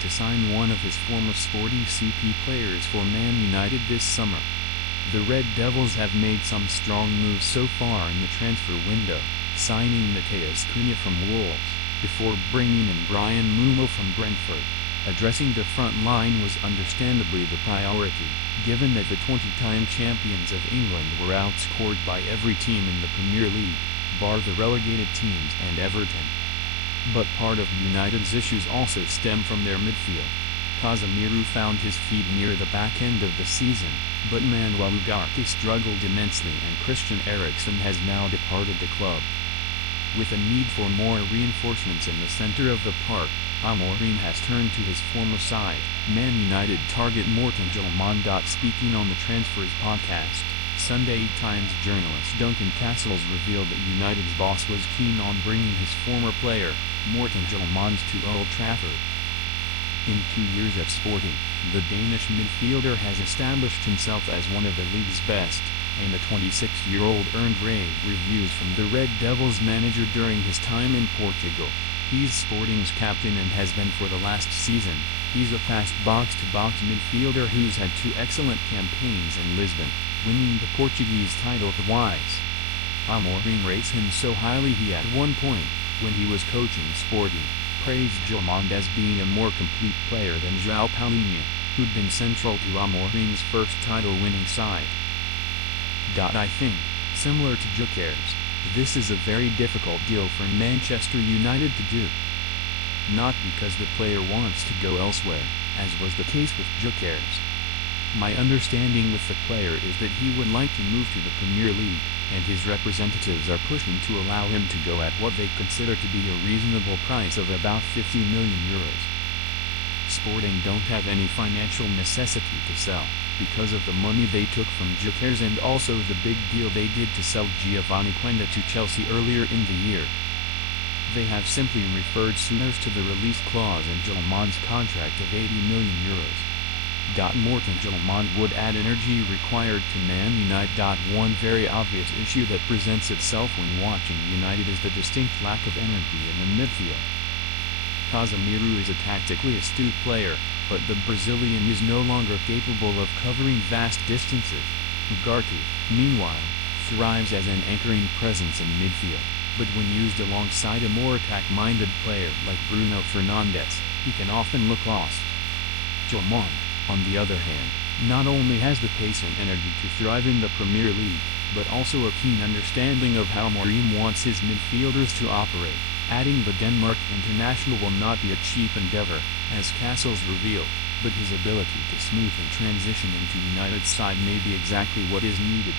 to sign one of his former Sporting CP players for Man United this summer. The Red Devils have made some strong moves so far in the transfer window, signing Matheus Cunha from Wolves, before bringing in Brian Mbeumo from Brentford. Addressing the front line was understandably the priority, given that the 20-time champions of England were outscored by every team in the Premier League, bar the relegated teams and Everton. But part of United's issues also stem from their midfield. Casemiro found his feet near the back end of the season, but Manuel Ugarte struggled immensely and Christian Eriksen has now departed the club. With a need for more reinforcements in the center of the park, Amorim has turned to his former side, Man United target Morten Gilman. Speaking on the Transfers podcast, Sunday Times journalist Duncan Castles revealed that United's boss was keen on bringing his former player, Morten Gilman, to Old Trafford. In 2 years at Sporting, the Danish midfielder has established himself as one of the league's best, and the 26-year-old earned rave reviews from the Red Devils manager during his time in Portugal. He's Sporting's captain and has been for the last season. He's a fast box-to-box midfielder who's had 2 excellent campaigns in Lisbon, winning the Portuguese title twice. Amorim rates him so highly he at one point, when he was coaching Sporting, praised Gilman as being a more complete player than João Palhinha, who'd been central to Amorim's first title-winning side. I think, similar to Gyökeres, this is a very difficult deal for Manchester United to do. Not because the player wants to go elsewhere, as was the case with Gyökeres. My understanding with the player is that he would like to move to the Premier League, and his representatives are pushing to allow him to go at what they consider to be a reasonable price of about €50 million. Sporting don't have any financial necessity to sell, because of the money they took from Gyökeres and also the big deal they did to sell Giovanni Quenda to Chelsea earlier in the year. They have simply referred suitors to the release clause in Gilman's contract of €80 million. Morten Gilman would add energy required to Man United. One very obvious issue that presents itself when watching United is the distinct lack of energy in the midfield. Casemiro is a tactically astute player, but the Brazilian is no longer capable of covering vast distances. Ugarte, meanwhile, thrives as an anchoring presence in midfield, but when used alongside a more attack-minded player like Bruno Fernandes, he can often look lost. Gilman, on the other hand, not only has the pace and energy to thrive in the Premier League, but also a keen understanding of how Amorim wants his midfielders to operate. Adding the Denmark international will not be a cheap endeavor, as Castles revealed, but his ability to smoothly transition into United's side may be exactly what is needed.